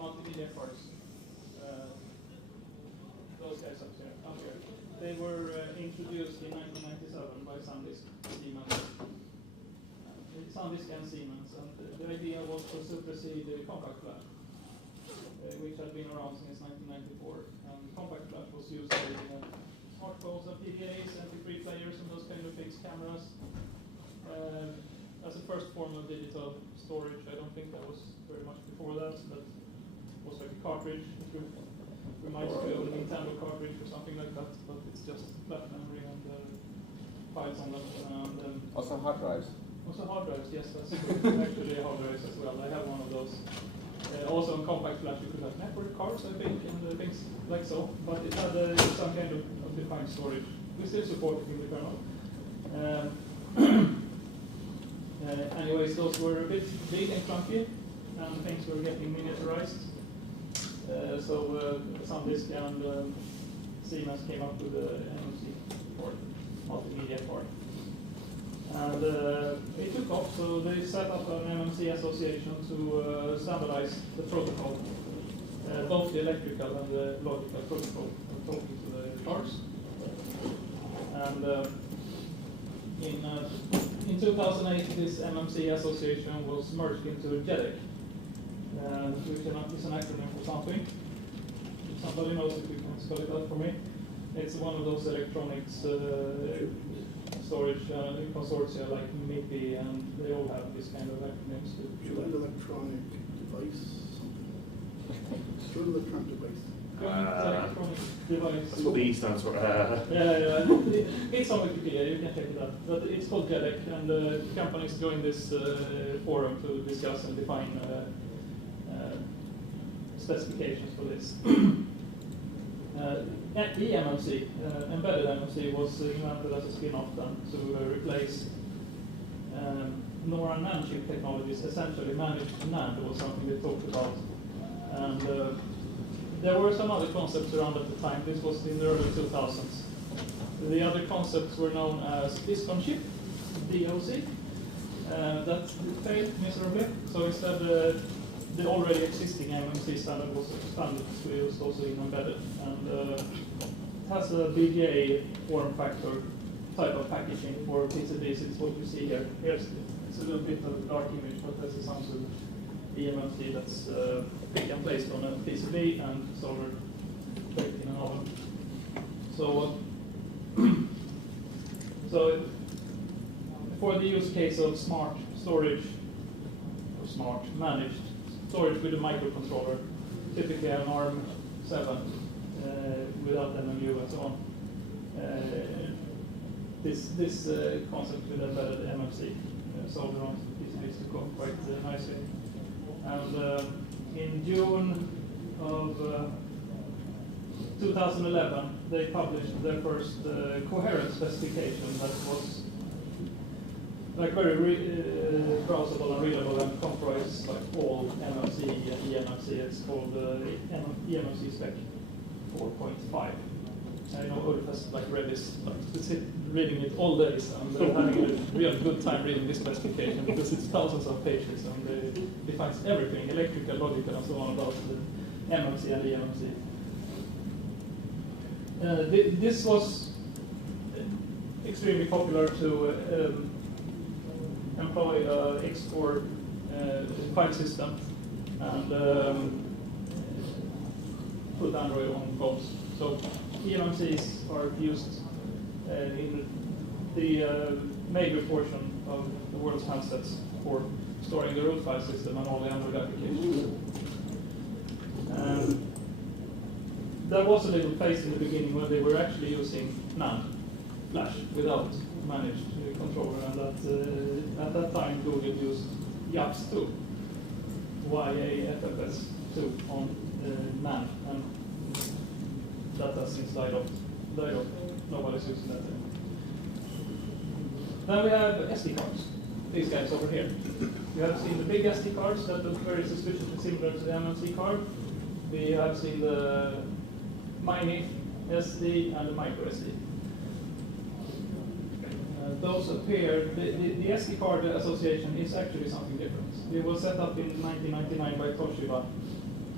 multimedia cards. Those guys up here. They were introduced in 1997 by SanDisk, Siemens. SanDisk and Siemens, and the idea was to supersede the compact flash, which had been around since 1994. And compact flash was used in smartphones and PDAs, MP3 players, and those kind of fixed cameras. As a first form of digital storage, I don't think that was very much before that. That was like a cartridge. It reminds me of a Nintendo cartridge or something like that, but it's just flash memory and files on them. And, also hard drives. Also hard drives, yes, that's actually hard drives as well. I have one of those. Also in compact flash, you could have network cards, I think, and things like so. But it had some kind of defined storage. We still support it in the kernel. Anyways, those were a bit big and clunky, and things were getting miniaturized. So SanDisk and Siemens came up with the MMC port, multimedia port. And it took off, so they set up an MMC association to standardize the protocol, both the electrical and the logical protocol of talking to the cards. And in 2008, this MMC association was merged into JEDEC, which is an acronym for something. If somebody knows it, you can spell it out for me. It's one of those electronics storage consortia like MIPI, and they all have this kind of acronyms. Joint electronic device. Joint electronic device. Electronic device. That's what the E stands for. Yeah. It's on Wikipedia, you can check it out. But it's called JEDEC, and companies join this forum to discuss and define specifications for this. eMMC, embedded MMC, was invented as a spin-off then to replace NOR and NAND chip technologies. Essentially, managed NAND was something they talked about. And there were some other concepts around at the time. This was in the early 2000s. The other concepts were known as disk on chip, DOC. That failed miserably. So instead, the already existing MMC standard was expanded to be used also in embedded. And it has a BGA form factor type of packaging for PCBs. It's what you see here. It's a little bit of a dark image, but that's a Samsung eMMC that's picked and placed on a PCB and soldered baked in an oven. So for the use case of smart storage, or smart managed storage with a microcontroller, typically an ARM7 without MMU and so on, this concept with embedded MMC soldered onto PCBs to go quite nicely. And in June of 2011, they published their first coherent specification that was like very browsable and readable and comprised like all MMC and eMMC. It's called eMMC spec 4.5. I know Ulf has like read this, reading it all days, and having a real good time reading this specification because it's thousands of pages and it defines everything, electrical, logical, and so on about the MMC and eMMC. This was extremely popular to employ X4 file system and put Android on phones. So eMMCs are used in the major portion of the world's handsets for storing the root file system and all the Android applications. There was a little phase in the beginning when they were actually using NAND flash without managed controller, and that at that time Google used YAFS2, YAFFS2 on NAND, and that has since died off. Nobody's using that anymore. Then we have SD cards. These guys over here. You have seen the big SD cards that look very suspiciously similar to the MMC card. We have seen the Mini SD and the Micro SD. Those appear, the SD card association is actually something different. It was set up in 1999 by Toshiba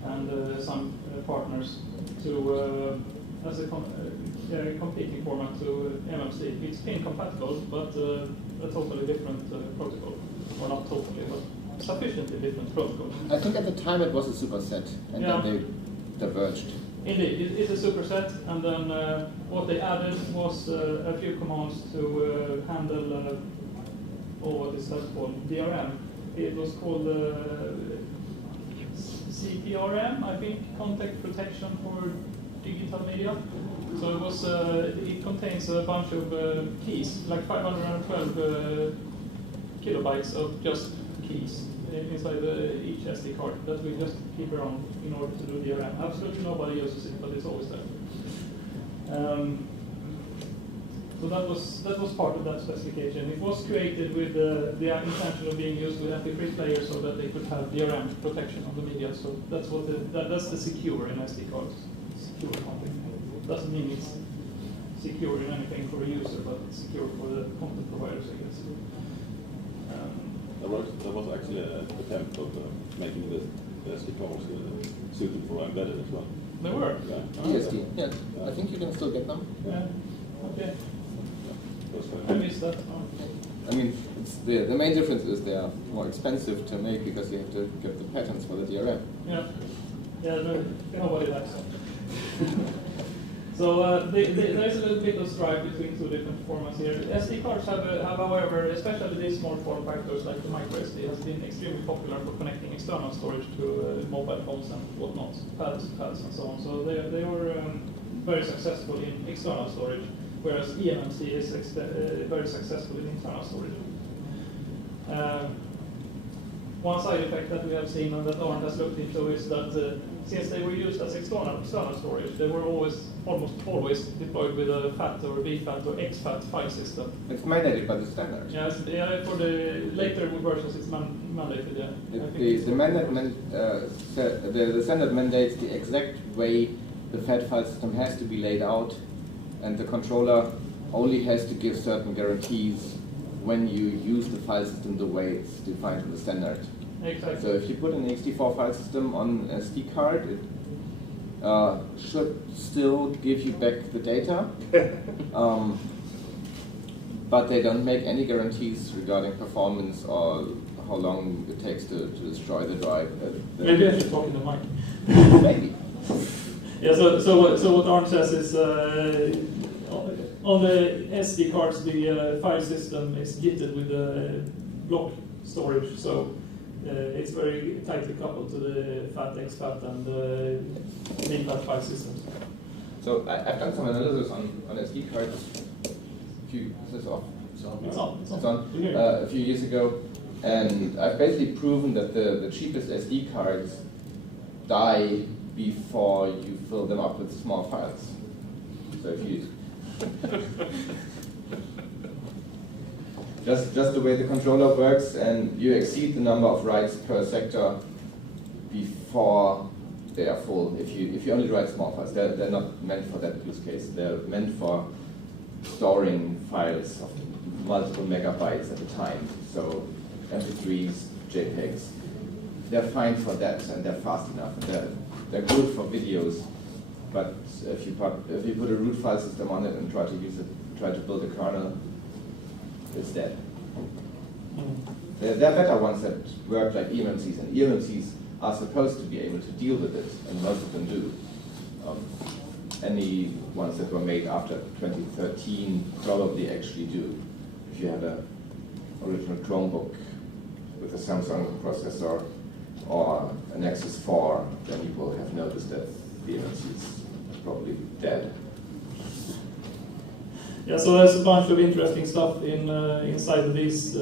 and some partners to as a competing format to MMC. It's pin compatible, but a totally different protocol, or not totally, but sufficiently different protocol. I think at the time it was a superset, and then they diverged. Indeed, it's a superset, and then what they added was a few commands to handle, what is that called? DRM. It was called CPRM, I think, Contact Protection for Digital Media. So it was, it contains a bunch of keys, like 512 kilobytes of just keys inside each SD card that we just keep around in order to do DRM. Absolutely nobody uses it, but it's always there. So that was part of that specification. It was created with the intention of being used with MP3 players so that they could have DRM protection on the media. So that's what that's the secure in SD cards. Secure content. Doesn't mean it's secure in anything for a user, but it's secure for the content providers, I guess. There was actually an attempt of making the SD cards suited for embedded as well. There were? Yeah. ESD, yeah. I think you can still get them. Yeah, okay. I missed that. I mean, it's the main difference is they are more expensive to make because you have to get the patents for the DRM. Yeah, yeah, nobody likes them. So there's a little bit of strife between two different formats here. SD cards have, however, especially these small form factors like the microSD, has been extremely popular for connecting external storage to mobile phones and whatnot, pads and so on. So they were very successful in external storage, whereas eMMC is very successful in internal storage. One side effect that we have seen and that Arne has looked into is that since they were used as external storage, they were almost always deployed with a FAT or BFAT or XFAT file system. It's mandated by the standard. Yes, yeah, for the later versions it's mandated, yeah. The standard mandates the exact way the FAT file system has to be laid out, and the controller only has to give certain guarantees when you use the file system the way it's defined in the standard. Exactly. So if you put an ext4 file system on an SD card, it should still give you back the data, but they don't make any guarantees regarding performance or how long it takes to destroy the drive. Maybe I should talk in the mic. Maybe. Yeah, so what Arne says is on the SD cards the file system is gitted with the block storage, so it's very tightly coupled to the FAT, XFAT, and BFAT file systems. So I've done some analysis on SD cards. It's on. A few years ago, and I've basically proven that the cheapest SD cards die before you fill them up with small files. So if you just the way the controller works, and you exceed the number of writes per sector before they are full. If you only write small files, they're not meant for that use case. They're meant for storing files of multiple megabytes at a time. So MP3s, JPEGs, they're fine for that, and they're fast enough. They're good for videos, but if you put a root file system on it and try to use it, try to build a kernel, it's dead. There are better ones that work like eMMCs, and eMMCs are supposed to be able to deal with it, and most of them do. Any ones that were made after 2013 probably actually do. If you have an original Chromebook with a Samsung processor or a Nexus 4, then you will have noticed that the eMMC is probably dead. Yeah, so there's a bunch of interesting stuff inside of these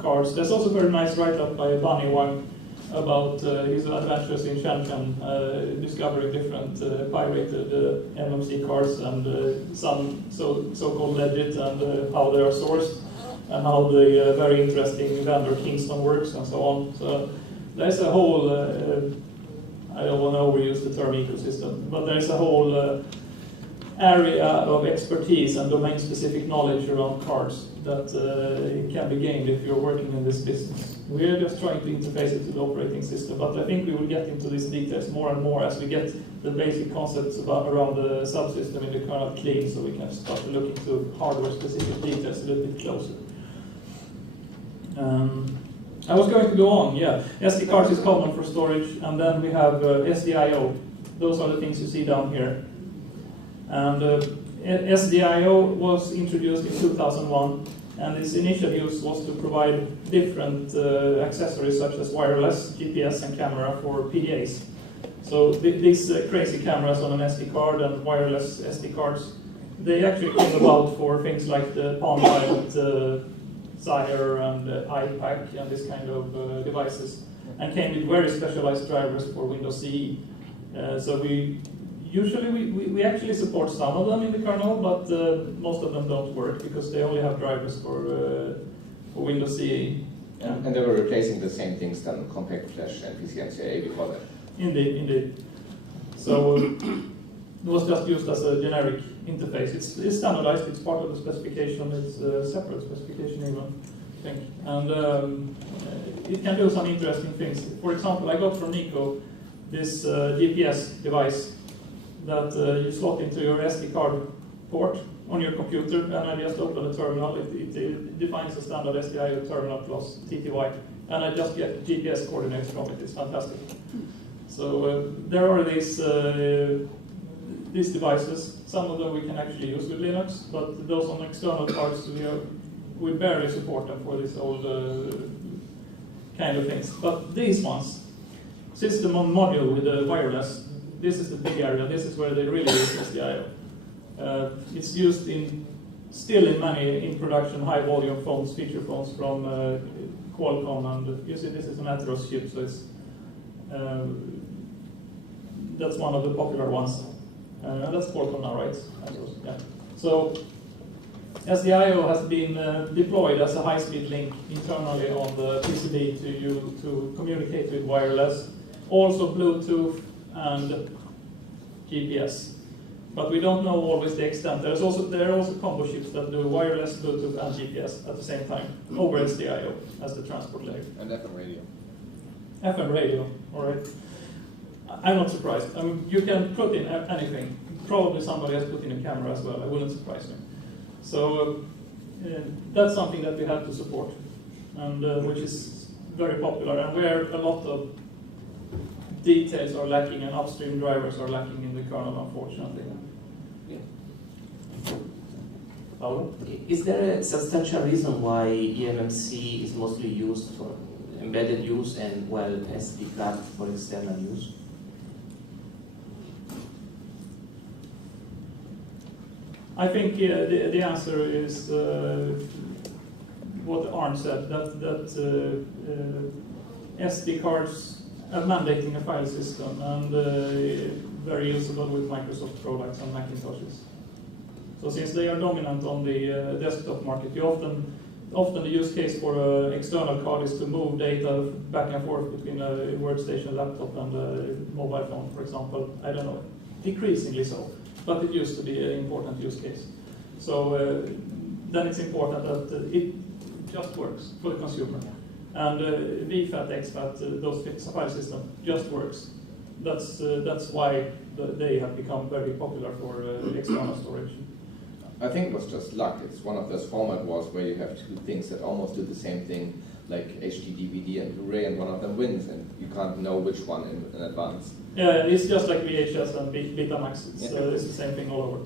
cards. There's also a very nice write-up by Bunny Wang about his adventures in Shenzhen, discovering different pirated MMC cards and some so-called legit, and how they are sourced, and how the very interesting vendor Kingston works, and so on. So there's a whole, I don't want to overuse the term ecosystem, but there's a whole area of expertise and domain-specific knowledge around cards that can be gained if you're working in this business. We are just trying to interface it to the operating system, but I think we will get into these details more and more as we get the basic concepts around the subsystem in the kernel clean, so we can start to look into hardware-specific details a little bit closer. I was going to go on, yeah. SD cards is common for storage, and then we have SDIO. Those are the things you see down here. And SDIO was introduced in 2001, and its initial use was to provide different accessories such as wireless, GPS, and camera for PDAs. So these crazy cameras on an SD card and wireless SD cards, they actually came about for things like the Palm Pilot, Sire, and iPack, and this kind of devices, and came with very specialized drivers for Windows CE. So we actually support some of them in the kernel, but most of them don't work because they only have drivers for Windows CE. And they were replacing the same things done Compact Flash and PCMCIA before that. Indeed. So it was just used as a generic interface. It's standardized, it's part of the specification, it's a separate specification even, I think. And it can do some interesting things. For example, I got from Nico this GPS device that you slot into your SD card port on your computer, and I just open the terminal. It defines a standard SDIO terminal plus TTY, and I just get GPS coordinates from it. It's fantastic. So there are these devices. Some of them we can actually use with Linux, but those on external parts we barely support them for this old kind of things. But these ones, system on module with the wireless, this is the big area. This is where they really use SDIO. It's used still in many in production high volume phones, feature phones from Qualcomm, and you see this is an Atheros chip, so it's that's one of the popular ones. That's Qualcomm now, right? Yeah. So SDIO has been deployed as a high-speed link internally on the PCB to communicate with wireless, also Bluetooth and GPS. But we don't know always the extent. There are also combo chips that do wireless, Bluetooth, and GPS at the same time over SDIO as the transport layer. And FM radio. FM radio, all right. I'm not surprised. I mean, you can put in anything. Probably somebody has put in a camera as well. It wouldn't surprise me. So that's something that we have to support, and which is very popular, and where a lot of details are lacking and upstream drivers are lacking in the kernel, unfortunately. Yeah. Paolo? Is there a substantial reason why eMMC is mostly used for embedded use and while SD card for external use? I think the answer is what Arne said, that SD cards are mandating a file system and very usable with Microsoft products and Macintoshes. So since they are dominant on the desktop market, you often the use case for an external card is to move data back and forth between a workstation laptop and a mobile phone, for example. I don't know, decreasingly so. But it used to be an important use case. So then it's important that it just works for the consumer. And VFAT, exFAT, those file systems just works. That's why they have become very popular for external storage. I think it was just luck. It's one of those format wars where you have two things that almost do the same thing, like HD, DVD, and Blu-ray, and one of them wins, and you can't know which one in advance. Yeah, it's just like VHS and Betamax. It's the same thing all over.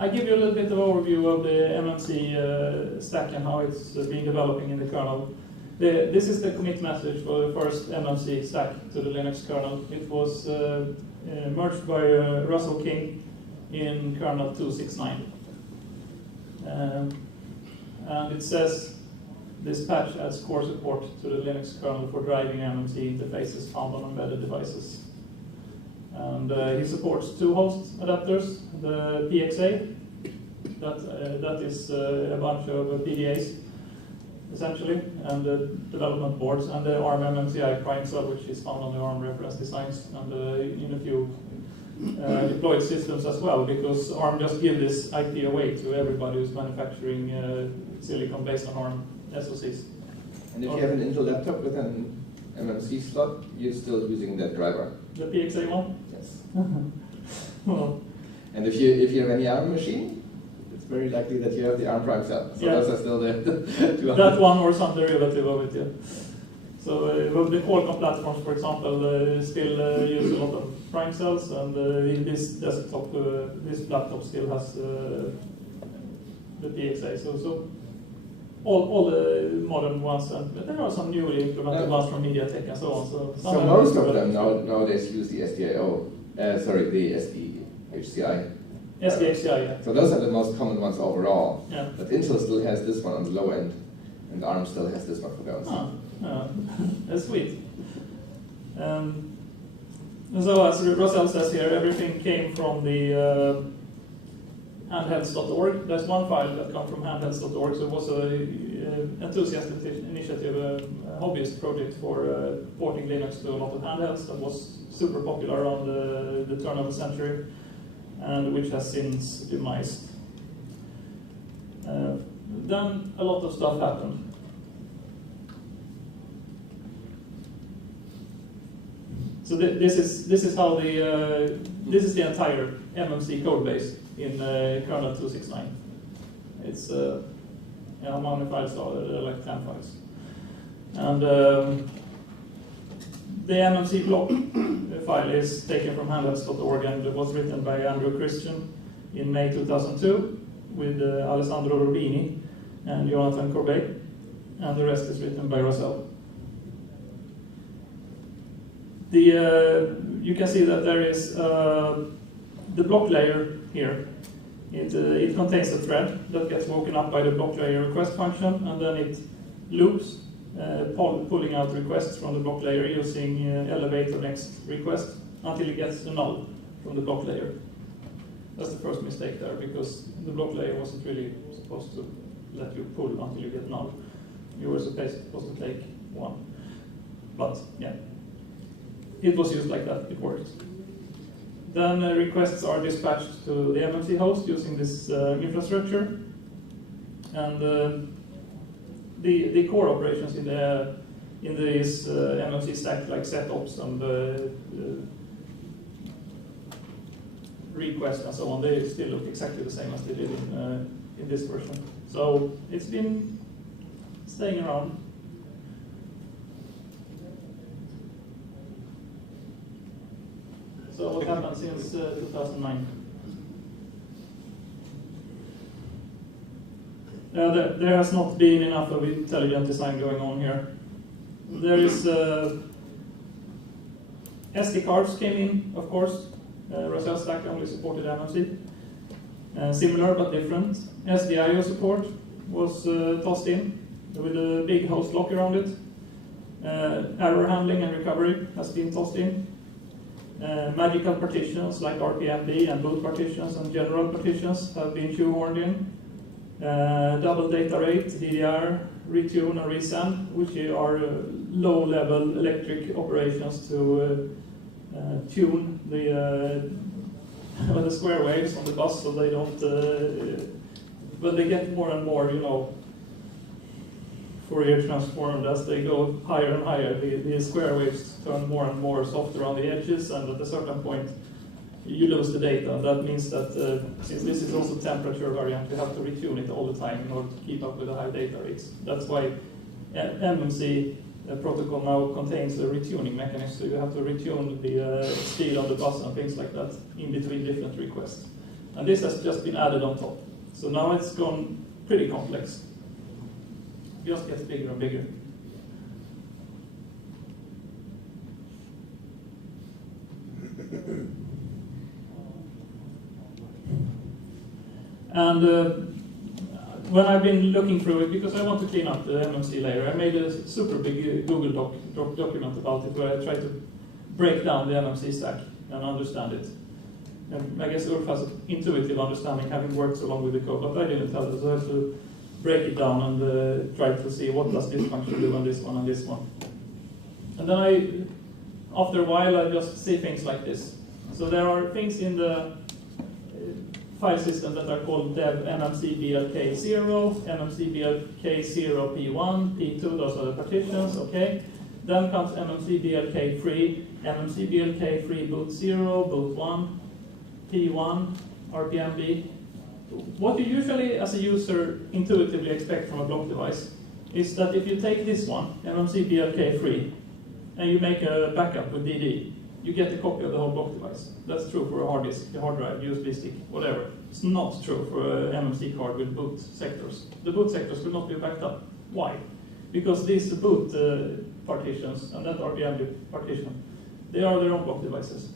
I give you a little bit of overview of the MMC stack and how it's been developing in the kernel. This is the commit message for the first MMC stack to the Linux kernel. It was merged by Russell King in kernel 269. And it says this patch adds core support to the Linux kernel for driving MMC interfaces found on embedded devices. And he supports two host adapters, the PXA, that is a bunch of PDAs, essentially, and the development boards, and the ARM MMCI prime cell, which is found on the ARM reference designs, and in a few deployed systems as well, because ARM just give this IP away to everybody who's manufacturing silicon based on ARM SoCs. And if you have an Intel laptop with an MMC slot, you're still using that driver. The PXA one? Yes. Well, and if you have any ARM machine, it's very likely that you have the ARM prime cell. So yeah. those are still the that one or some derivative of it, yeah. So well, the Qualcomm platforms, for example, still use a lot of prime cells, and in this desktop, this laptop still has the PXA. So all the modern ones, and there are some newly implemented ones from MediaTek and so on. So most of them nowadays use the SDIO, the SDHCI. SDHCI, yeah. So those are the most common ones overall. Yeah. But Intel still has this one on the low end, and ARM still has this one for downstream. That's sweet. So as Rosell says here, everything came from the handhelds.org. There's one file that comes from handhelds.org, so it was an enthusiastic initiative, a hobbyist project for porting Linux to a lot of handhelds that was super popular around the turn of the century, and which has since demised. Then a lot of stuff happened. So this is how this is the entire MMC code base in kernel 269. It's how many files are there? There are like 10 files. And the MMC block file is taken from handhelds.org, and it was written by Andrew Christian in May 2002 with Alessandro Rubini and Jonathan Corbet, and the rest is written by Rosell. You can see that there is the block layer here. It contains a thread that gets woken up by the block layer request function, and then it loops, pulling out requests from the block layer using elevator next request until it gets a null from the block layer. That's the first mistake there, because the block layer wasn't really supposed to let you pull until you get null. You were supposed to take one. But yeah, it was used like that, it worked. Then requests are dispatched to the MMC host using this infrastructure, and the core operations in this MMC stack, like setups and requests and so on, they still look exactly the same as they did in this version. So it's been staying around. So what happened since 2009? There has not been enough of intelligent design going on here. There is SD cards came in, of course. Rosell stack only supported MMC. Similar but different. SDIO support was tossed in with a big host lock around it. Error handling and recovery has been tossed in. Magical partitions like RPMB and boot partitions and general partitions have been shoehorned in. Double data rate, DDR, retune and resend, which are low-level electric operations to tune the square waves on the bus so they don't. But they get more and more, Fourier transformed as they go higher and higher. The square waves turn more and more soft around the edges, and at a certain point you lose the data. And that means that since this is also temperature variant, you have to retune it all the time in order to keep up with the high data rates. That's why MMC protocol now contains a retuning mechanism, so you have to retune the speed on the bus and things like that in between different requests. And this has just been added on top. So now it's gone pretty complex. Just gets bigger and bigger. And when I've been looking through it, because I want to clean up the MMC layer, I made a super big Google document about it where I try to break down the MMC stack and understand it. And I guess Ulf has an intuitive understanding, having worked so long with the code, but I didn't tell it, so I have to break it down and try to see what does this function do on this one and this one. And then after a while, I just see things like this. So there are things in the file system that are called dev MMC BLK0, MMC BLK0 P1, P2, those are the partitions, okay. Then comes MMC BLK3, MMC BLK3 boot 0, boot 1, P1, RPMB. What you usually, as a user, intuitively expect from a block device is that if you take this one, MMC BLK3, and you make a backup with DD, you get a copy of the whole block device. That's true for a hard disk, a hard drive, USB stick, whatever. It's not true for an MMC card with boot sectors. The boot sectors will not be backed up. Why? Because these boot partitions and that RPMB partition, they are their own block devices.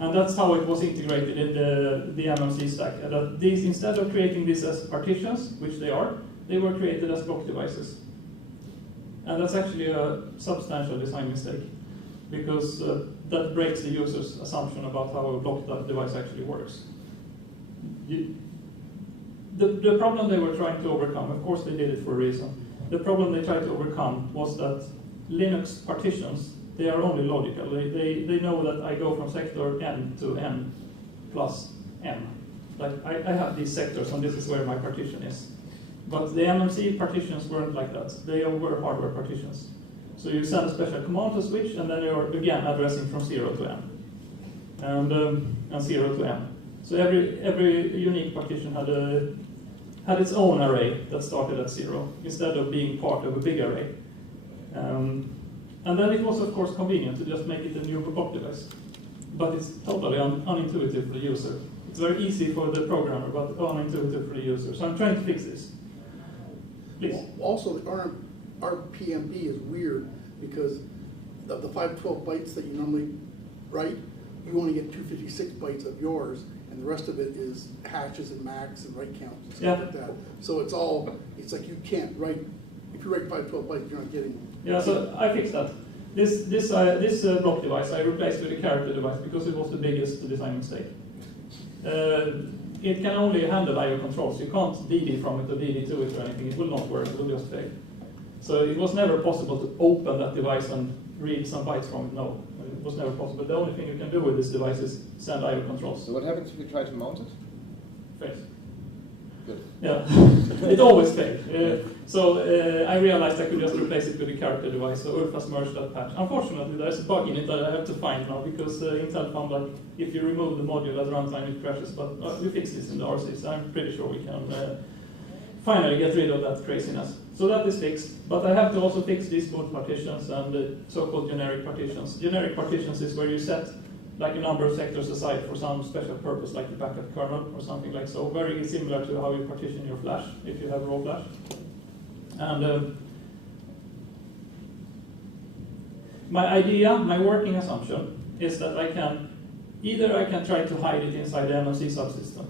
And that's how it was integrated in the MMC stack. And that these, instead of creating this as partitions, which they were created as block devices. And that's actually a substantial design mistake, because that breaks the user's assumption about how a block device actually works. The problem they were trying to overcome, of course they did it for a reason, the problem they tried to overcome was that Linux partitions, they are only logical. They know that I go from sector n to n plus m. Like I have these sectors and this is where my partition is. But the MMC partitions weren't like that. They were hardware partitions. So you send a special command to switch, and then you're again addressing from 0 to n, and 0 to m. So every unique partition had its own array that started at 0 instead of being part of a big array. And then it was of course convenient to just make it a new block device, but it's totally unintuitive for the user. It's very easy for the programmer, but unintuitive for the user. So I'm trying to fix this. Please. Also, the RPMB is weird because of the 512 bytes that you normally write, you only get 256 bytes of yours, and the rest of it is hashes and max and write counts and stuff like that. So it's like you can't write, if you write 512 bytes, you're not getting. Yeah, so I fixed that. This block device I replaced with a character device because it was the biggest design mistake. It can only handle I/O controls. You can't DD from it or DD to it or anything. It will not work. It will just fail. So it was never possible to open that device and read some bytes from it. No, it was never possible. The only thing you can do with this device is send I/O controls. So what happens if you try to mount it? Fails. Good. Yeah, it always failed. I realized I could just replace it with a character device, so Ulf has merged that patch. Unfortunately, there's a bug in it that I have to find now, because Intel found that if you remove the module at runtime, it crashes, but we fixed this in the RC, so I'm pretty sure we can finally get rid of that craziness. So that is fixed, but I have to also fix these boot partitions and the so-called generic partitions. Generic partitions is where you set like a number of sectors aside for some special purpose, like the backup kernel or something like so. Very similar to how you partition your flash, if you have raw flash. And my idea, my working assumption, is that I can try to hide it inside the MMC subsystem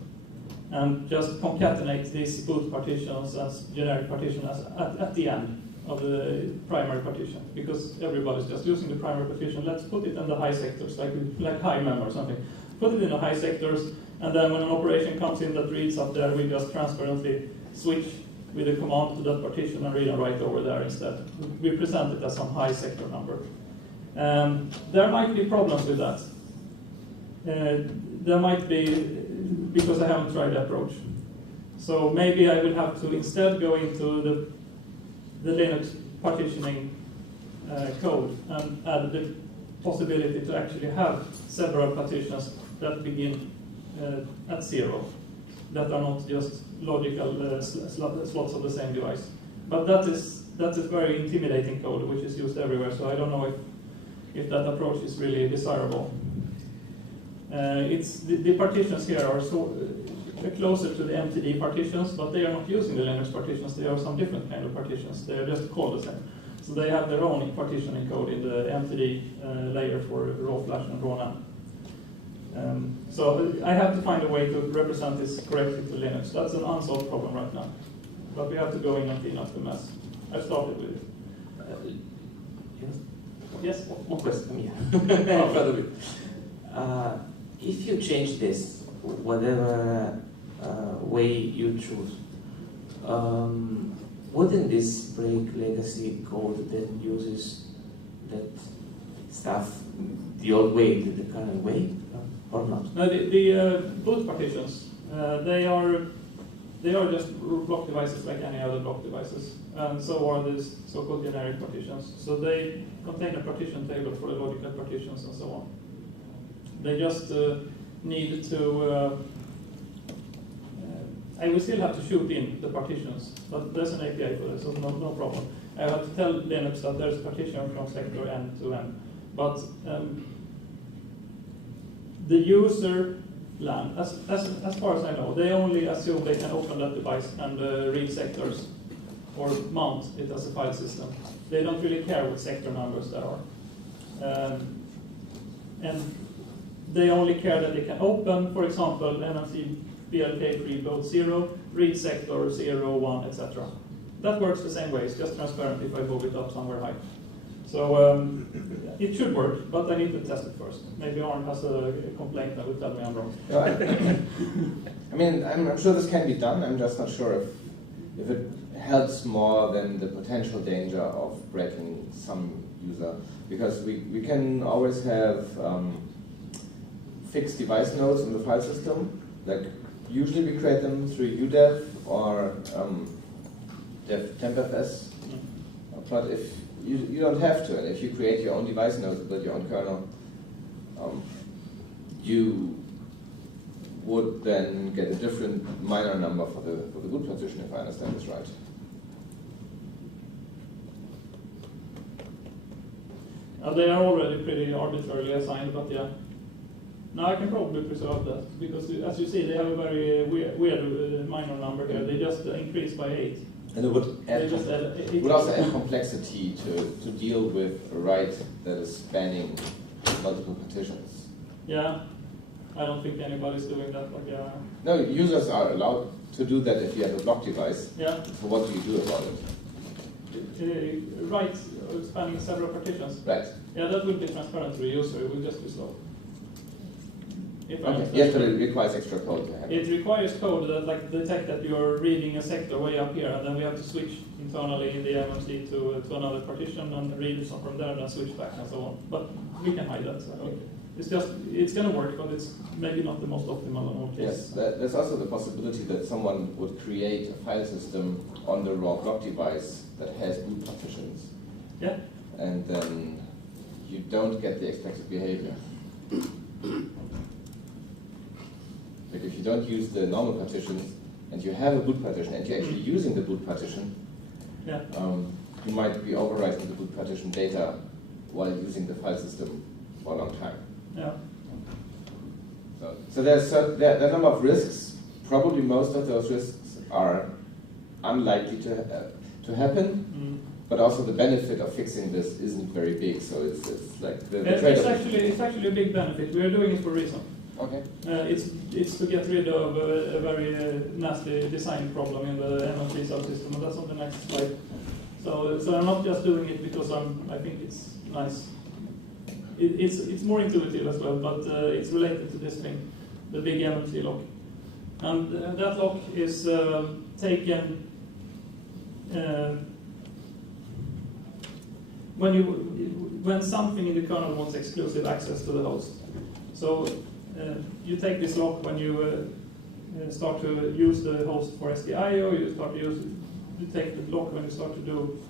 and just concatenate these boot partitions as generic partitions at the end of the primary partition, because everybody's just using the primary partition. Let's put it in the high sectors, like high mem or something. Put it in the high sectors, and then when an operation comes in that reads up there, we just transparently switch with a command to that partition and read and write over there instead. We present it as some high sector number. There might be problems with that. There might be, because I haven't tried the approach. So maybe I will have to instead go into the Linux partitioning code and add the possibility to actually have several partitions that begin at 0, that are not just logical slots of the same device. But that is very intimidating code, which is used everywhere, so I don't know if that approach is really desirable. The partitions here are closer to the MTD partitions, but they are not using the Linux partitions. They are some different kind of partitions. They are just called the same. So they have their own partitioning code in the MTD layer for raw flash and raw NAND. So I have to find a way to represent this correctly to Linux. That's an unsolved problem right now. But we have to go in and clean up the mess. I started with it. Yes? One question, yeah. If you change this, whatever way you choose, wouldn't this break legacy code that uses that stuff the old way, the current way, or not? No, the boot partitions, they are just block devices like any other block devices, and so are these so-called generic partitions. So they contain a partition table for the logical partitions and so on. They just need to. I will still have to shoot in the partitions, but there's an API for this, so no problem. I have to tell Linux that there's a partition from sector N to N, but the user LAN, as far as I know, they only assume they can open that device and read sectors or mount it as a file system. They don't really care what sector numbers there are. And they only care that they can open, for example, MMC BLK3 both 0, read sector 0, 1, etc. That works the same way, it's just transparent if I move it up somewhere high. So it should work, but I need to test it first. Maybe Arne has a complaint that will tell me I'm wrong. No, I mean, I'm sure this can be done. I'm just not sure if it helps more than the potential danger of breaking some user. Because we can always have fixed device nodes in the file system. Like usually we create them through udev or dev-tempfs. But if you don't have to, and if you create your own device nodes, build your own kernel, you would then get a different minor number for the boot partition, if I understand this right. They are already pretty arbitrarily assigned, but yeah. Now I can probably preserve that, because as you see, they have a very weird minor number here. They just increase by 8. And it would also add complexity to deal with a write that is spanning multiple partitions. Yeah, I don't think anybody's doing that, but yeah. No, users are allowed to do that if you have a block device. Yeah. So what do you do about it? Write spanning several partitions. Right. Yeah, that will be transparent to the user. It will just be slow. Okay. Yes, but it requires extra code to have it. It requires code that detect that you're reading a sector way up here, and then we have to switch internally in the MMC to another partition and read some from there, and then switch back and so on. But we can hide that. So it's going to work, but it's maybe not the most optimal in all cases. Yes, there's also the possibility that someone would create a file system on the raw block device that has boot partitions. Yeah. And then you don't get the expected behavior. Like if you don't use the normal partitions and you have a boot partition and you're actually using the boot partition, yeah. You might be overwriting the boot partition data while using the file system for a long time. Yeah. So there are a number of risks. Probably most of those risks are unlikely to happen, but also the benefit of fixing this isn't very big. So it's like the trade-off. It's actually a big benefit. We are doing it for a reason. Okay. It's to get rid of a very nasty design problem in the MMC subsystem, and that's on the next slide. So I'm not just doing it because I think it's nice. It's more intuitive as well, but it's related to this thing, the big MMC lock. And that lock is taken when something in the kernel wants exclusive access to the host. So you take this lock when you start to use the host for SDIO. You take the lock when you start to do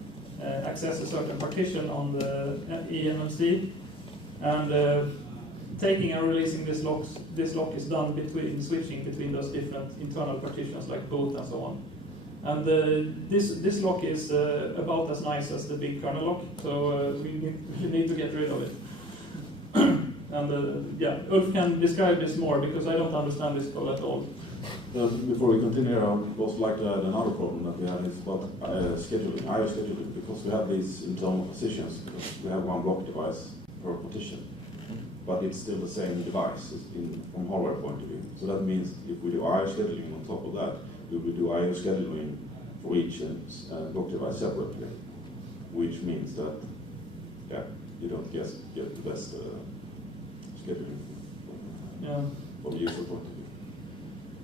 access a certain partition on the eMMC, and taking and releasing this lock is done switching between those different internal partitions like boot and so on. And this lock is about as nice as the big kernel lock, so we need to get rid of it. And yeah, Ulf can describe this more because I don't understand this code at all. Before we continue, I would also like to add another problem that we have is about scheduling, IO scheduling, because we have these internal positions, because we have one block device per partition, but it's still the same device from hardware point of view. So that means if we do IO scheduling on top of that, we will do IO scheduling for each block device separately, which means that you don't get the best scheduling from the user point of view.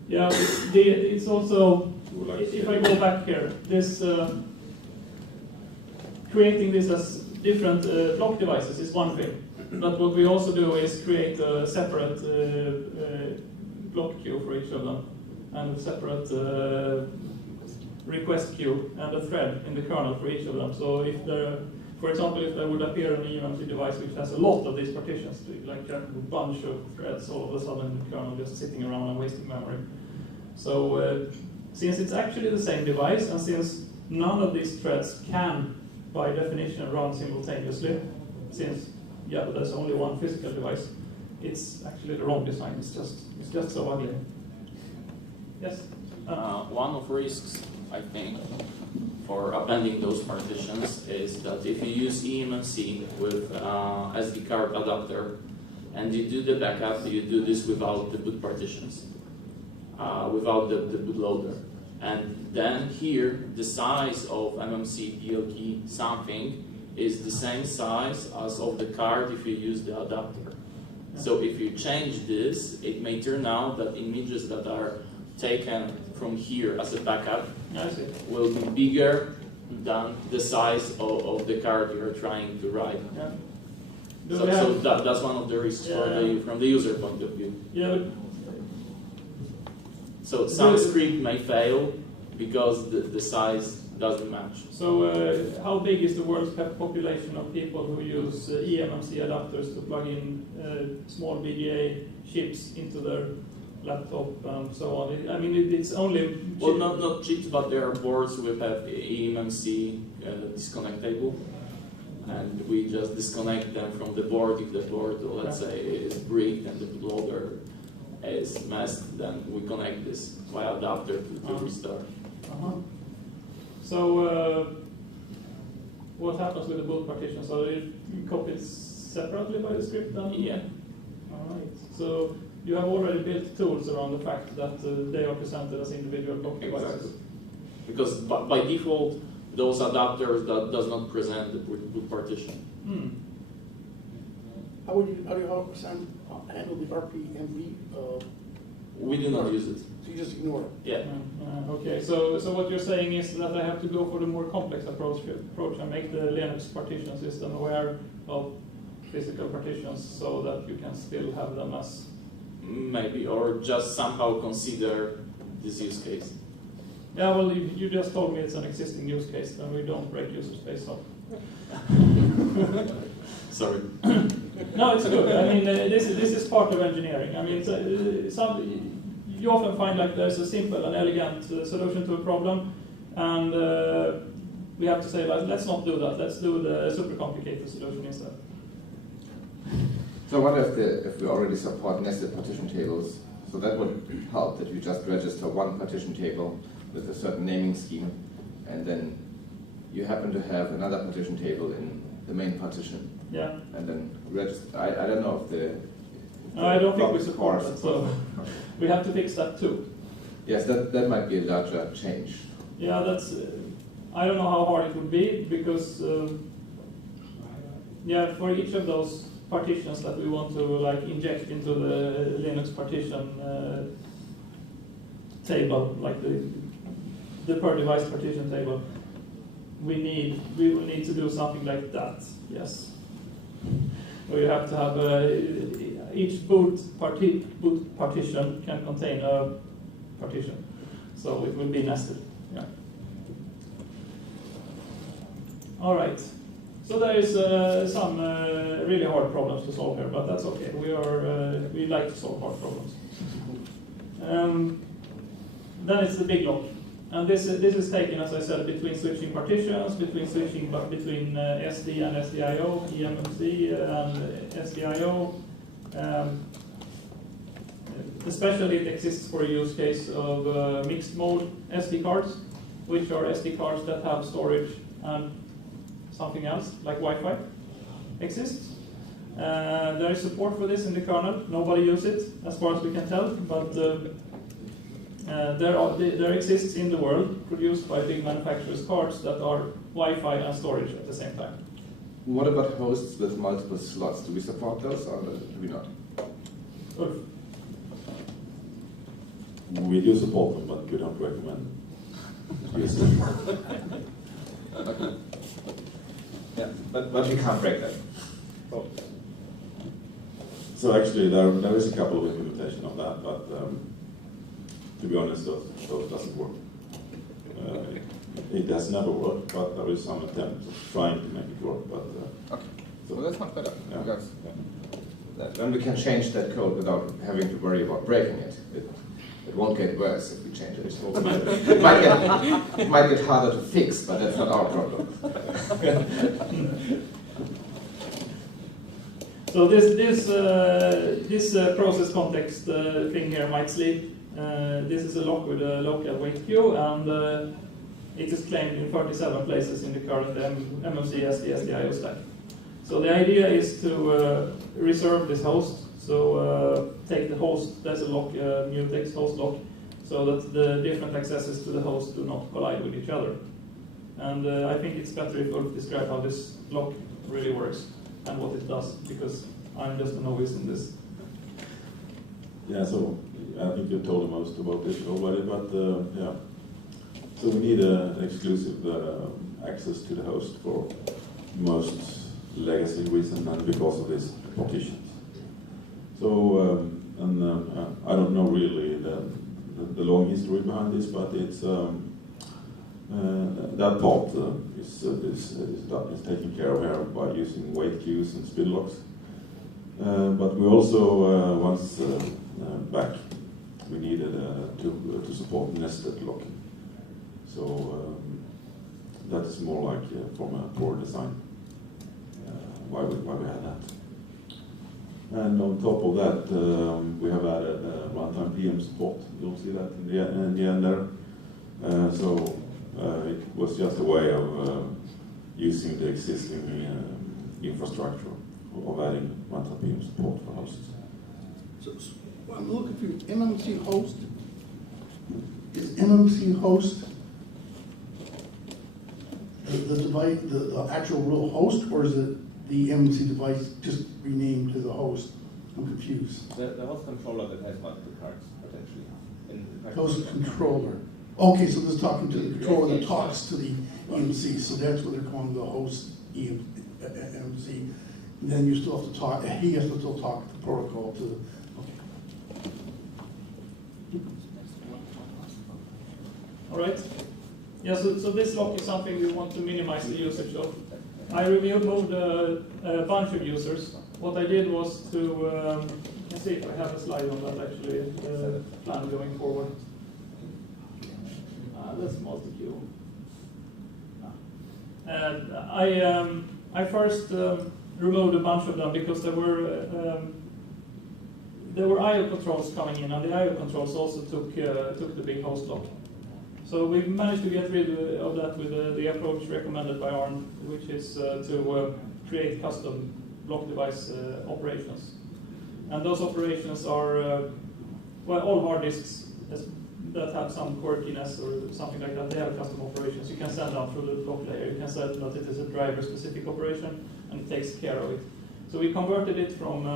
Yeah, it's also who would like to if say I go back here, this creating this as different block devices is one thing. But what we also do is create a separate block queue for each of them, and a separate request queue and a thread in the kernel for each of them. So if there, for example, if there would appear an MMC device which has a lot of these partitions, like a bunch of threads all of a sudden in the kernel just sitting around and wasting memory. So since it's actually the same device, and since none of these threads can, by definition, run simultaneously, since there's only one physical device, it's actually the wrong design. It's just so ugly. Yes. One of risks, I think, for appending those partitions is that if you use eMMC with SD card adapter and you do the backup, you do this without the boot partitions, without the bootloader. And then here, the size of MMC PLK something is the same size as of the card if you use the adapter. So if you change this, it may turn out that images that are taken from here as a backup will be bigger than the size of the card you're trying to write. Yeah. So that's one of the risks from the user point of view. Yeah. So some script may fail because the size doesn't match. So how big is the world's population of people who use eMMC adapters to plug in small VGA chips into their laptop and so on? I mean, it's only... Well, not chips, but there are boards with eMMC disconnectable. And we just disconnect them from the board. If the board, let's say, is bricked and the bootloader is messed, then we connect this via adapter to restart. So what happens with the boot partitions? Are they copied separately by the script then? Yeah. Alright. So you have already built tools around the fact that they are presented as individual block devices. Exactly. Because by default, those adapters that does not present the boot partition. How do you handle the RPMV? We do not use it. So you just ignore it? Yeah. Okay, so what you're saying is that I have to go for the more complex approach and make the Linux partition system aware of physical partitions so that you can still have them as... Maybe, or just somehow consider this use case. Yeah, well, you just told me it's an existing use case, and we don't break user space, so... Sorry. No, it's good. I mean, this is part of engineering. I mean, you often find like there's a simple and elegant solution to a problem, and we have to say, well, let's not do that. Let's do the super complicated solution instead. So what if we already support nested partition tables? So that would help, that you just register one partition table with a certain naming scheme, and then you happen to have another partition table in the main partition. Yeah. And then register. I don't know if the... No, I don't think we support that, so we have to fix that too. Yes, that might be a larger change. Yeah, that's... I don't know how hard it would be, because for each of those partitions that we want to like inject into the Linux partition table, like the per device partition table, we will need to do something like that. Yes, where you have to have each boot partition can contain a partition, so it will be nested. Yeah. All right. So there is some really hard problems to solve here, but that's okay. We like to solve hard problems. Then it's the big block, and this is taken, as I said, between switching partitions, between SD and SDIO, eMMC and SDIO. Especially it exists for a use case of mixed mode SD cards, which are SD cards that have storage and something else, like Wi-Fi, exists. There is support for this in the kernel. Nobody uses it, as far as we can tell, but there exists in the world, produced by big manufacturers, cards that are Wi-Fi and storage at the same time. What about hosts with multiple slots? Do we support those, or do we not? Ulf? We do support them, but we don't recommend them. use it. Yeah, but we can't break that. So actually, there is a couple of implementation of that, but to be honest, those doesn't work. It has never worked, but there is some attempt of trying to make it work. But Okay, so that's much better. Yeah. Because then we can change that code without having to worry about breaking it. It won't get worse if we change it. It might get harder to fix, but that's not our problem. So this process context thing here might sleep. This is a lock with a local wait queue, and it is claimed in 37 places in the current MMC SDIO stack. So the idea is to reserve this host. So take the host, there's a lock, mutex host lock, so that the different accesses to the host do not collide with each other. And I think it's better if Ulf describe how this lock really works and what it does, because I'm just a novice in this. yeah, so I think you told most about it already, but yeah. So we need an exclusive access to the host for most legacy reasons and because of these partitions. So, I don't know really the long history behind this, but it's that part is taken care of here by using wait queues and spin locks. But we also once back we needed to support nested locking. So that is more like from a poor design why we had that. And on top of that, we have added runtime PM support. You'll see that in the end there. So it was just a way of using the existing infrastructure of adding runtime PM support for hosts. So I'm looking for MMC host. Is MMC host the device, the actual real host, or is it the MMC device just renamed to the host? I'm confused. The host controller that has multiple cards, potentially. Host controller. Okay, so this is talking to the controller that talks to the EMC, so that's what they're calling the host EMC. And then you still have to talk, he has to still talk the protocol to the, okay. All right. Yeah, so this lock is something we want to minimize the usage of. I removed a bunch of users. What I did was to, let's see if I have a slide on that actually, the plan going forward. That's multi-queue. I first removed a bunch of them because there were IO controls coming in, and the IO controls also took the big host lock. So we managed to get rid of that with the approach recommended by Arn, which is to create custom block device operations. And those operations are, well, all hard disks that have some quirkiness or something like that, they have custom operations. You can send down through the block layer. You can set that it is a driver-specific operation, and it takes care of it. So we converted it from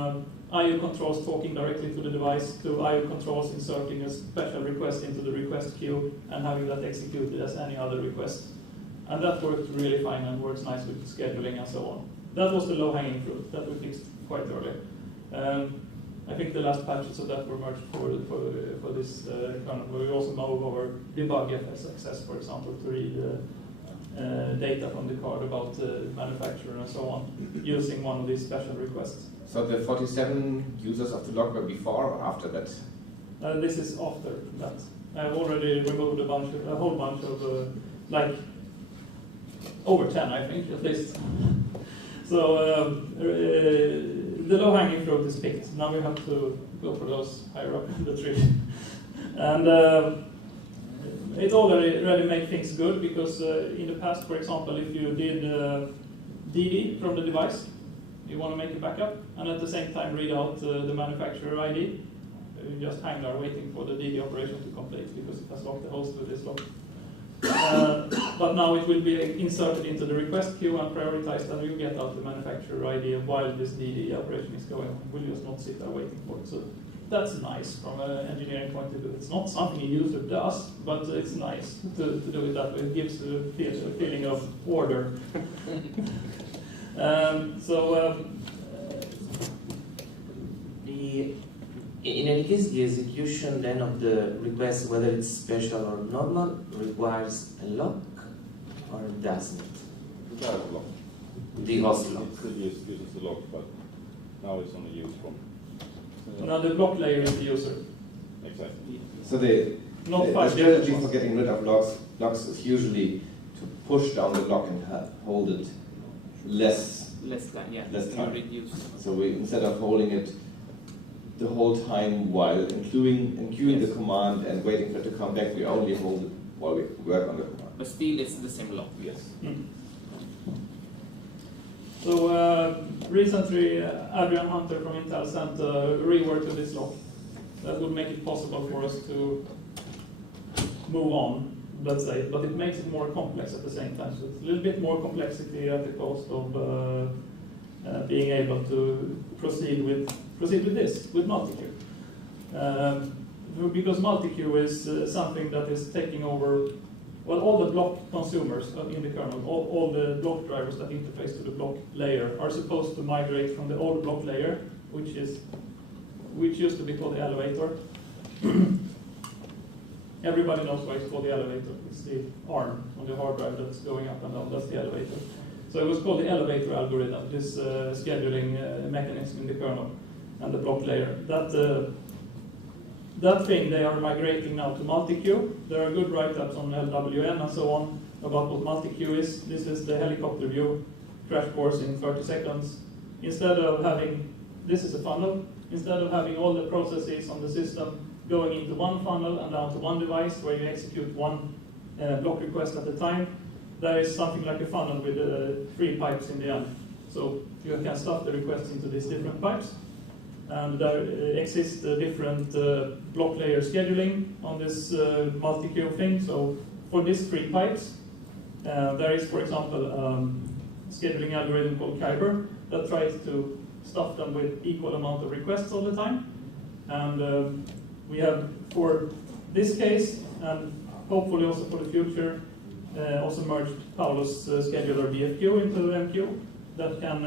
IO controls talking directly to the device to IO controls inserting a special request into the request queue and having that executed as any other request. And that worked really fine and works nicely with scheduling and so on. That was the low-hanging fruit that we fixed quite early. I think the last patches of that were merged for this kind of, we also move over debug FSXS, for example, to read data from the card about the manufacturer and so on, using one of these special requests. So the 47 users of the log were before or after that? This is after that. I've already removed a whole bunch of, like, over 10, I think, at least. So the low-hanging fruit is picked. Now we have to go for those higher up in the tree. And it already makes things good because in the past, for example, if you did DD from the device, you want to make a backup, and at the same time read out the manufacturer ID, you just hang there waiting for the DD operation to complete because it has locked the host with this lock. But now it will be inserted into the request queue and prioritized, and you get out the manufacturer ID while this DD operation is going on. We'll just not sit there waiting for it. So that's nice from an engineering point of view. It's not something a user does, but it's nice to do it that way. It gives a feeling of order. In any case, the execution then of the request, whether it's special or normal, requires a lock or doesn't? The direct lock. The host lock. It still uses the lock, but now it's only used from. Now the block layer is the user. Exactly. So the strategy for getting rid of locks is usually to push down the lock and hold it less time, yeah. less time. Reduce. So we, instead of holding it the whole time while enqueuing the command and waiting for it to come back, we only hold it while we work on the command. But still, it's the same lock. Yes. Mm. So recently, Adrian Hunter from Intel sent a rework to this lock that would make it possible for us to move on, let's say, but it makes it more complex at the same time. So it's a little bit more complexity at the cost of being able to proceed with this, with multi-queue. Because multi-queue is something that is taking over, well, all the block consumers in the kernel, all the block drivers that interface to the block layer are supposed to migrate from the old block layer, which used to be called the elevator. Everybody knows why it's called the elevator. It's the arm on the hard drive that's going up and down. That's the elevator. So it was called the elevator algorithm, this scheduling mechanism in the kernel and the block layer. That thing they are migrating now to multi-queue. There are good write-ups on LWN and so on about what multi-queue is. This is the helicopter view, crash course in 30 seconds. Instead of having, this is a funnel, instead of having all the processes on the system going into one funnel and down to one device where you execute one block request at a time, there is something like a funnel with 3 pipes in the end. So you can stuff the requests into these different pipes. And there exists different block layer scheduling on this multi-queue thing. So for these 3 pipes, there is, for example, a scheduling algorithm called Kyber that tries to stuff them with equal amount of requests all the time. And we have, for this case, and hopefully also for the future, also merged Paolo's scheduler BFQ into MQ that can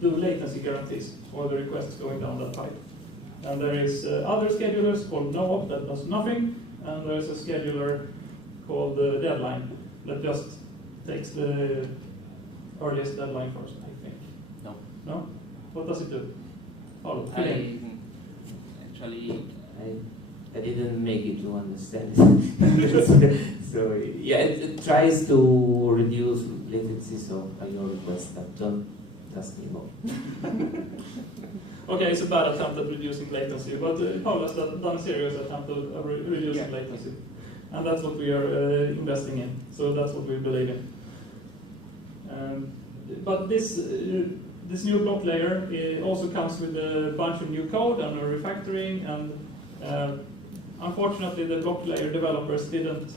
do latency guarantees for the requests going down that pipe. And there is other schedulers called NoOp that does nothing, and there is a scheduler called Deadline that just takes the earliest deadline first, I think. No. No? What does it do? Paolo, Actually, I didn't make it to understand it. So yeah, it tries to reduce latency, so your request that don't ask me more. Okay, it's a bad attempt at reducing latency, but Paolo has done a serious attempt at reducing latency. And that's what we are investing in, so that's what we believe in. But this new block layer also comes with a bunch of new code and a refactoring, and unfortunately the block layer developers didn't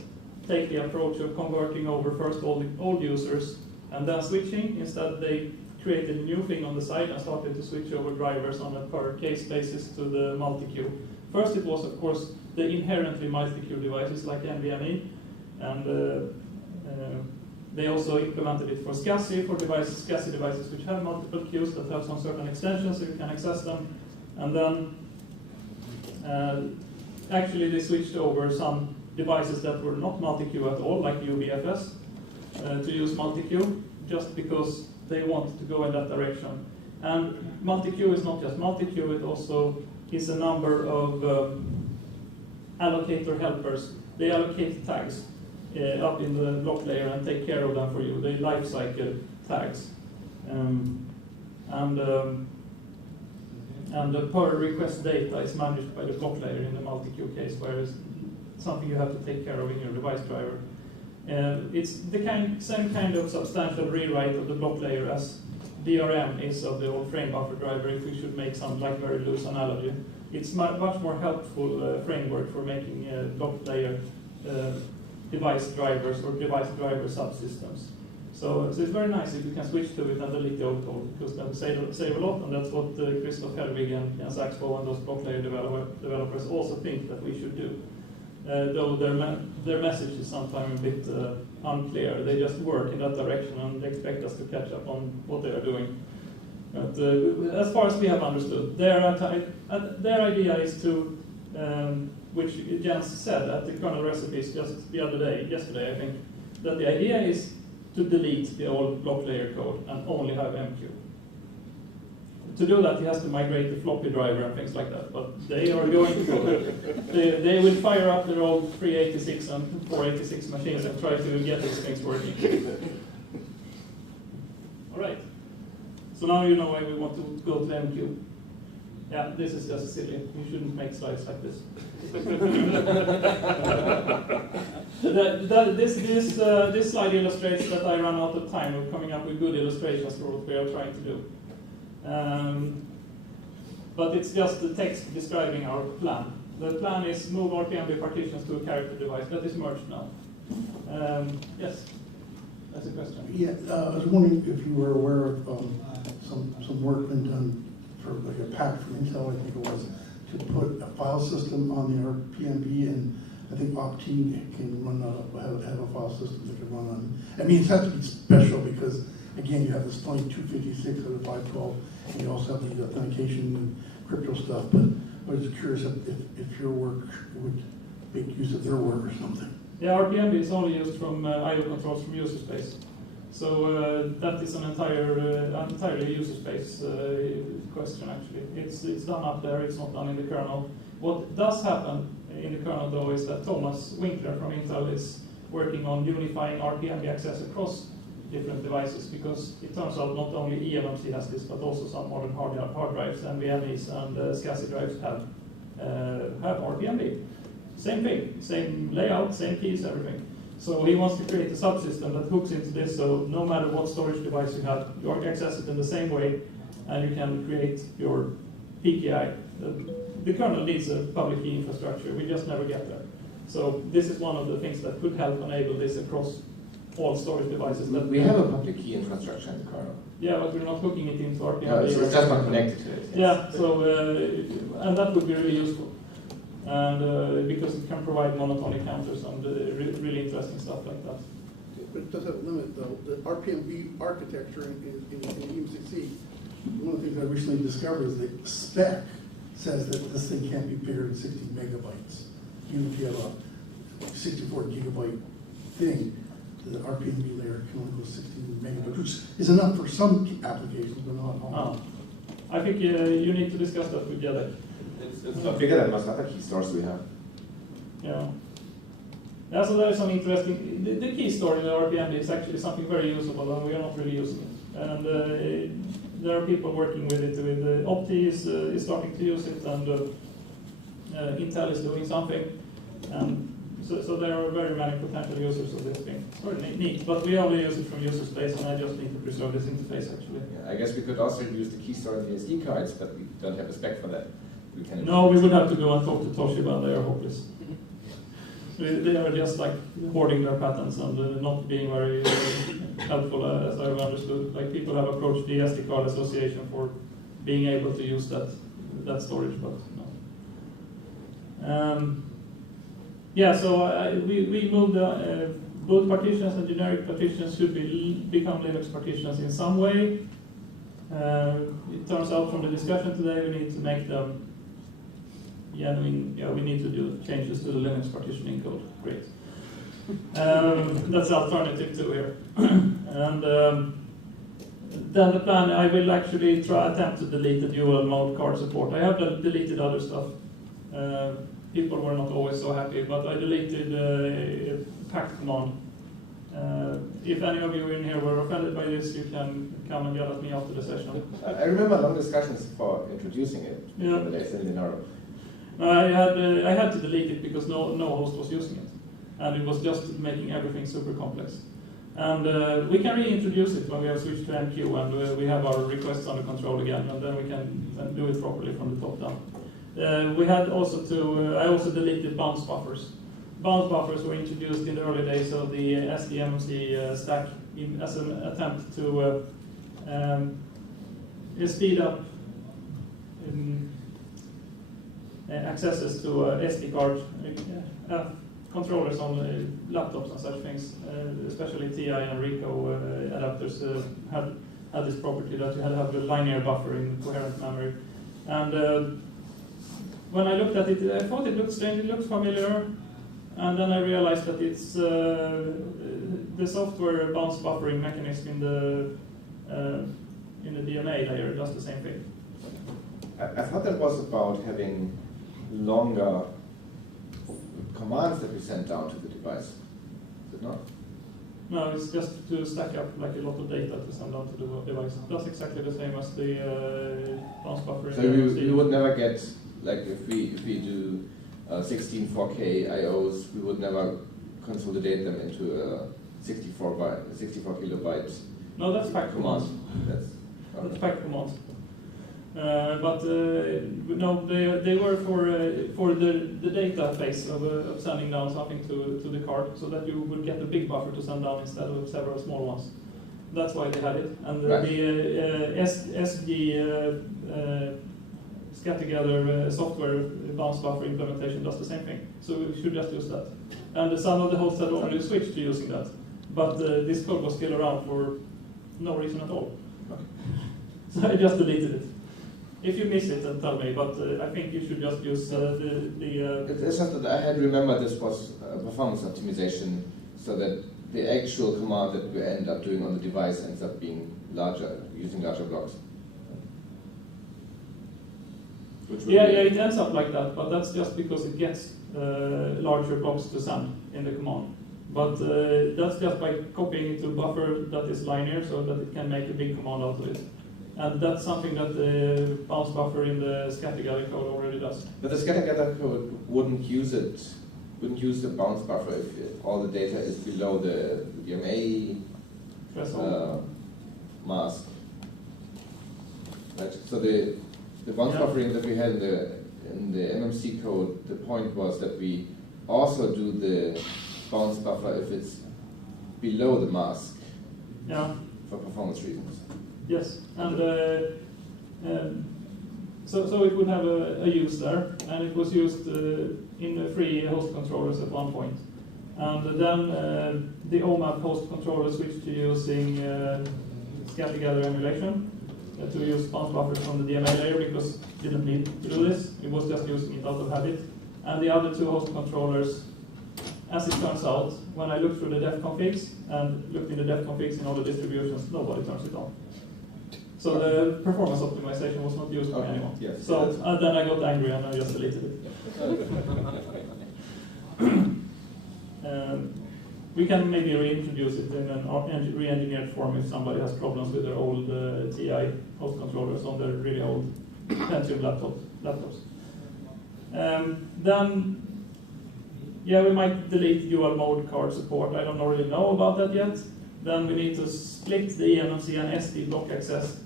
take the approach of converting over first all the old users and then switching. Instead they created a new thing on the side and started to switch over drivers on a per case basis to the multi-queue. First it was of course the inherently multi-queue devices like NVMe, and they also implemented it for SCSI, for SCSI devices which have multiple queues that have some certain extensions so you can access them. And then actually they switched over some devices that were not multi-queue at all, like UBFS, to use multi-queue, just because they wanted to go in that direction. And multi-queue is not just multi-queue, it also is a number of allocator helpers. They allocate tags up in the block layer and take care of them for you. They life cycle tags. And the per request data is managed by the block layer in the multi-queue case, whereas something you have to take care of in your device driver. It's the same kind of substantial rewrite of the block layer as DRM is of the old frame buffer driver, if we should make some like very loose analogy. It's much more helpful framework for making block layer device drivers or device driver subsystems. So it's very nice if you can switch to it and delete the old code, because that will save a lot, and that's what Christoph Helwig and Saxbo and those block layer developers also think that we should do. Though their message is sometimes a bit unclear. They just work in that direction and they expect us to catch up on what they are doing. But as far as we have understood, their idea is to, which Jens said at the kernel recipes just yesterday I think, that the idea is to delete the old block layer code and only have MQ. To do that, he has to migrate the floppy driver and things like that. But they are going to they will fire up their old 386 and 486 machines and try to get these things working. All right. So now you know why we want to go to MQ. Yeah, this is just silly. You shouldn't make slides like this. This slide illustrates that I run out of time of coming up with good illustrations for what we are trying to do. But it's just the text describing our plan. The plan is move RPMB partitions to a character device. That is merged now. Yes, that's a question. Yeah, I was wondering if you were aware of some work been done for like a pack from Intel, I think it was, to put a file system on the RPMB, and I think Optane can run have a file system that can run on. I mean, it has to be special because, again, you have this 2256 out of 512, and you also have the authentication and crypto stuff. But I was curious if your work would make use of their work or something. Yeah, RPMB is only used from I/O controls from user space. So that is an entirely user space question, actually. It's done up there, it's not done in the kernel. What does happen in the kernel, though, is that Thomas Winkler from Intel is working on unifying RPMB access across different devices, because it turns out not only eMMC has this, but also some modern hard drives, NVMEs and SCSI drives have RPMB. Same thing, same layout, same keys, everything. So he wants to create a subsystem that hooks into this, so no matter what storage device you have, you access it in the same way, and you can create your PKI. The kernel needs a public key infrastructure, we just never get there. So this is one of the things that could help enable this across all storage devices. That we have a public key infrastructure in the kernel. Yeah, but we're not hooking it into RPMB. No, it's just not connected to it. Yes. Yeah, so, and that would be really useful. And because it can provide monotonic counters and really interesting stuff like that. But it does have a limit, though. The RPMB architecture in EM6C, one of the things I recently discovered is the spec says that this thing can't be bigger than 60 megabytes. Even if you have a 64 gigabyte thing, the RPMB layer can only go 16 megabytes, which is enough for some applications, but not all. I think you need to discuss that with Jedi. It's not bigger than most other key stores we have. Yeah. Yeah, so there is some interesting. The key store in the RPMB is actually something very usable, and we are not really using it. And there are people working with it. With Opti is starting to use it, and Intel is doing something. And so there are very many potential users of this thing. It's very neat, but we only use it from user space, and I just need to preserve this interface actually. Yeah, I guess we could also use the key store in the SD cards, but we don't have a spec for that. No, we would have to go and talk to Toshiba, and they are hopeless. They are just like hoarding their patents and not being very helpful, as I've understood. Like people have approached the SD card association for being able to use that storage, but no. Yeah, so we moved both partitions and generic partitions should become Linux partitions in some way. It turns out from the discussion today we need to make them. We need to do changes to the Linux partitioning code. Great. That's the alternative to here. And then the plan, I will actually attempt to delete the dual mode card support. I have deleted other stuff. People were not always so happy, but I deleted pact command. If any of you in here were offended by this, you can come and yell at me after the session. I remember long discussions for introducing it. Yeah. In Linaro. I had to delete it because no host was using it, and it was just making everything super complex. And we can reintroduce it when we have switched to MQ and we have our requests under control again, and then we can do it properly from the top down. We had also I also deleted bounce buffers. Bounce buffers were introduced in the early days of the MMC stack as an attempt to speed up accesses to SD card controllers on laptops and such things, especially TI and Rico adapters had this property that you had to have a linear buffer in coherent memory. And when I looked at it, I thought it looked strange, it looked familiar, and then I realized that it's the software bounce buffering mechanism in the DMA layer does the same thing. I thought that was about having longer commands that we send down to the device. Is it not? No, it's just to stack up like a lot of data to send down to the device. That's exactly the same as the bounce buffer. So you would never get, like if we do 16 4K IOs, we would never consolidate them into a 64 kilobyte. No, that's fact commands. That's fact commands. But no, they were for the data phase of sending down something to the card, so that you would get a big buffer to send down instead of several small ones. That's why they had it. And right. The SG scat-together software bounce buffer implementation does the same thing. So we should just use that. And some of the hosts had already switched to using that, but this code was still around for no reason at all. So I just deleted it. If you miss it, then tell me, but I think you should just use It's just that I had remembered this was performance optimization, so that the actual command that we end up doing on the device ends up being larger, using larger blocks. Yeah, it ends up like that, but that's just because it gets larger blocks to send in the command. But that's just by copying it to a buffer that is linear, so that it can make a big command out of it. And that's something that the bounce buffer in the scatter-gather code already does. But the scatter-gather code wouldn't use the bounce buffer if all the data is below the DMA mask. Right? So the bounce buffering that we had in the MMC code, the point was that we also do the bounce buffer if it's below the mask. Yeah. For performance reasons. Yes, and so it would have a use there, and it was used in the free host controllers at one point. And then the OMAP host controller switched to using scatter-gather emulation to use bounce buffers from the DMA layer because it didn't need to do this. It was just using it out of habit. And the other two host controllers, as it turns out, when I looked through the def configs and looked in the def configs in all the distributions, nobody turns it on. So the performance optimization was not used by anyone. Yes. So then I got angry and I just deleted it. We can maybe reintroduce it in an re-engineered form if somebody has problems with their old TI host controllers on their really old Pentium laptops. Then, yeah, we might delete dual mode card support. I don't really know about that yet. Then we need to split the MMC and SD block access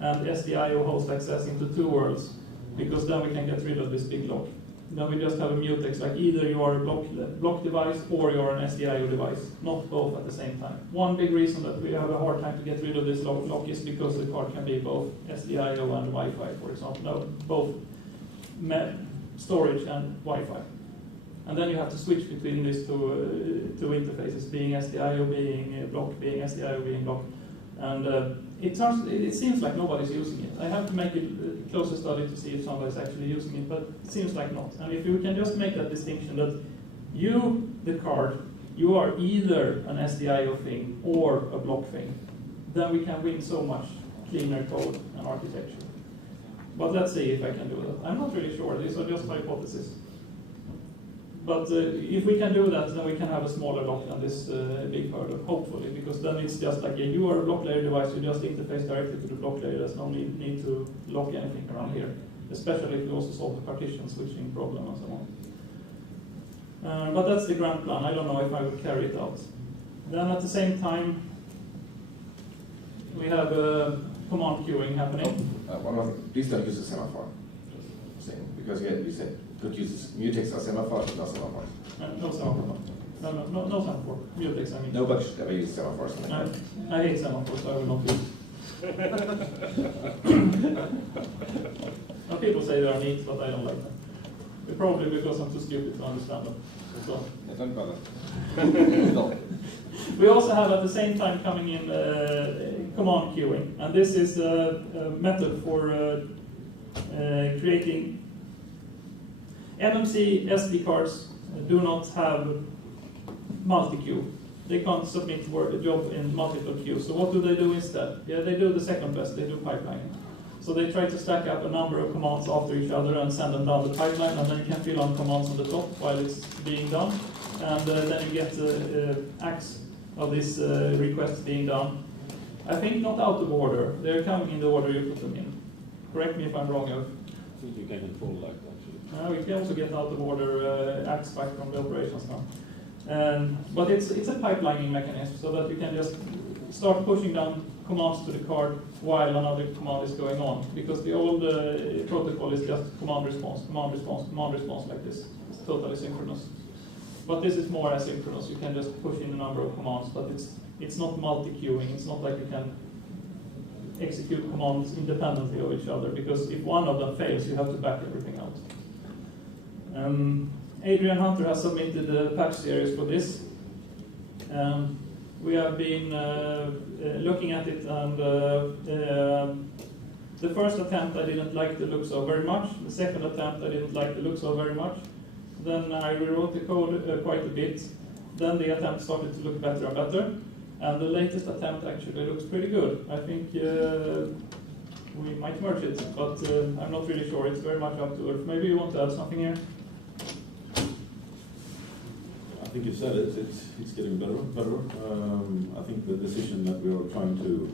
and SDIO host access into two worlds, because then we can get rid of this big block. Then we just have a mutex, like either you are a block device or you're an SDIO device, not both at the same time. One big reason that we have a hard time to get rid of this block is because the card can be both SDIO and Wi-Fi, for example. No, both storage and Wi-Fi. And then you have to switch between these two interfaces, being SDIO, being block, being SDIO, being block. And it seems like nobody's using it. I have to make a closer study to see if somebody's actually using it, but it seems like not. And if you can just make that distinction that you, the card, you are either an SDIO thing or a block thing, then we can win so much cleaner code and architecture. But let's see if I can do that. I'm not really sure. These are just hypotheses. But if we can do that, then we can have a smaller block than this big hurdle, hopefully, because then it's just like, you are a block layer device, you just interface directly to the block layer. There's no need to lock anything around here, especially if you also solve the partition switching problem and so on. But that's the grand plan. I don't know if I would carry it out. Then at the same time, we have command queuing happening. Please don't use the semaphore thing, because you said could use mutex or semaphore, but no semaphore. No semaphore. No semaphore. Mutex, I mean. Nobody should ever use semaphores in the car. I hate semaphores, so I will not use Now, people say they are neat, but I don't like them. Probably because I'm too stupid to understand them. So. Yeah, don't bother. No. We also have at the same time coming in command queuing, and this is a method for creating MMC SD cards do not have multi-queue. They can't submit a job in multiple queues. So what do they do instead? Yeah, they do the second best, they do pipelining. So they try to stack up a number of commands after each other and send them down the pipeline, and then you can fill on commands on the top while it's being done. And then you get acts of this request being done. I think not out of order. They're coming in the order you put them in. Correct me if I'm wrong, Ulf. I think you can control like that. We can also get out of order acts back from the operations now. But it's a pipelining mechanism so that you can just start pushing down commands to the card while another command is going on. Because the old protocol is just command response, command response, command response like this. It's totally synchronous. But this is more asynchronous. You can just push in a number of commands, but it's not multi-queuing. It's not like you can execute commands independently of each other, because if one of them fails, you have to back everything out. Adrian Hunter has submitted a patch series for this. We have been looking at it, and the first attempt I didn't like the looks of very much. The second attempt I didn't like the looks of very much. Then I rewrote the code quite a bit. Then the attempt started to look better and better. And the latest attempt actually looks pretty good. I think we might merge it, but I'm not really sure. It's very much up to Ulf. Maybe you want to add something here? I think you said it. It's getting better. I think the decision that we are trying to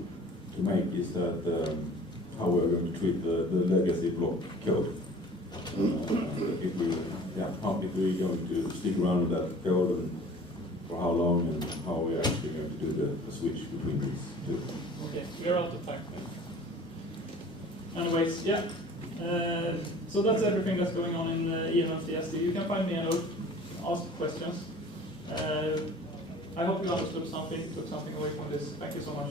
make is that how we're going to treat the legacy block code. If we're going to stick around with that code, and for how long, and how we're actually going to do the switch between these two. Okay, we're out of time. Anyways, yeah. So that's everything that's going on in EMMC SD. You can find me and Ulf, ask questions. I hope you understood something, took something away from this. Thank you so much.